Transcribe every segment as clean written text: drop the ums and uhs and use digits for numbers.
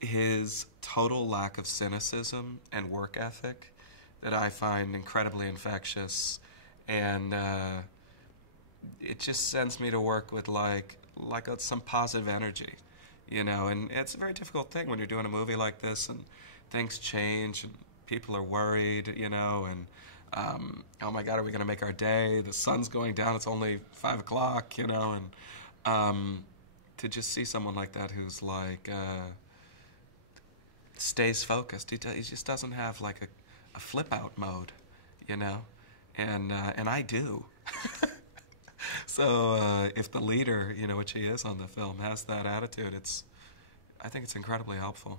his total lack of cynicism and work ethic that I find incredibly infectious, and it just sends me to work with some positive energy, you know. And it's a very difficult thing when you're doing a movie like this, and things change, and people are worried, you know, and oh my God, are we going to make our day? The sun's going down. It's only 5 o'clock, you know, and to just see someone like that who's like stays focused. He just doesn't have like a flip out mode, you know, and I do. So if the leader, you know, which he is on the film, has that attitude, I think it's incredibly helpful.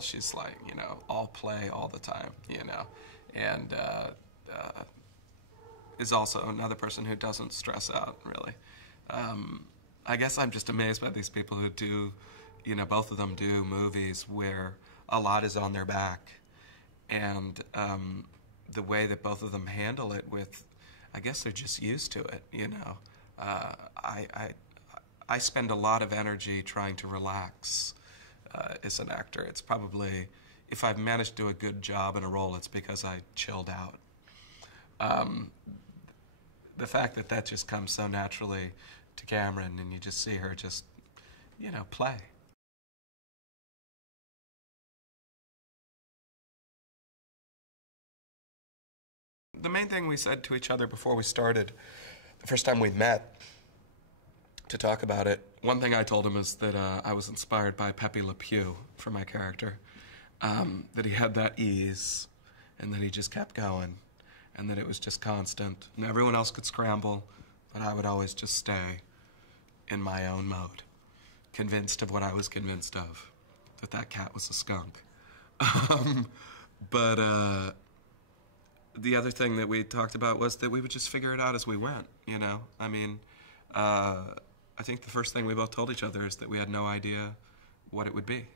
She's like, you know, all play all the time, you know, and is also another person who doesn't stress out, really. I guess I'm just amazed by these people who do, you know, both of them do movies where a lot is on their back, and the way that both of them handle it with, I guess they're just used to it, you know. I spend a lot of energy trying to relax as an actor. It's probably, if I've managed to do a good job in a role, it's because I chilled out. The fact that that just comes so naturally to Cameron, and you just see her just, you know, play. The main thing we said to each other before we started, the first time we met to talk about it, one thing I told him is that I was inspired by Pepe Le Pew for my character, that he had that ease, and that he just kept going, and that it was just constant, and everyone else could scramble, but I would always just stay in my own mode, convinced of what I was convinced of, that that cat was a skunk. But the other thing that we talked about was that we would just figure it out as we went, you know? I mean, I think the first thing we both told each other is that we had no idea what it would be,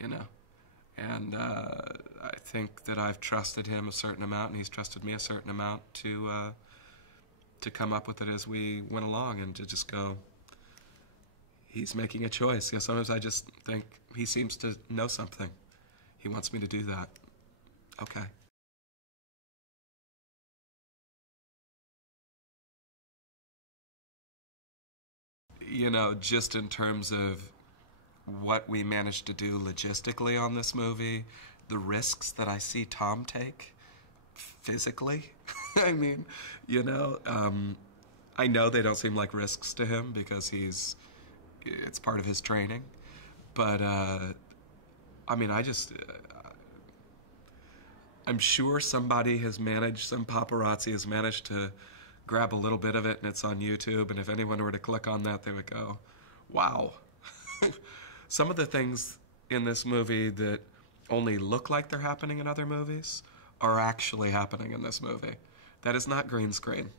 you know? And I think that I've trusted him a certain amount, and he's trusted me a certain amount to come up with it as we went along, and to just go, he's making a choice. You know, sometimes I just think he seems to know something. He wants me to do that. Okay. You know, just in terms of what we managed to do logistically on this movie, the risks that I see Tom take physically. I mean, you know, I know they don't seem like risks to him because it's part of his training. But, I mean, I'm sure some paparazzi has managed to grab a little bit of it, and it's on YouTube, and if anyone were to click on that, they would go, wow. Some of the things in this movie that only look like they're happening in other movies are actually happening in this movie. That is not green screen.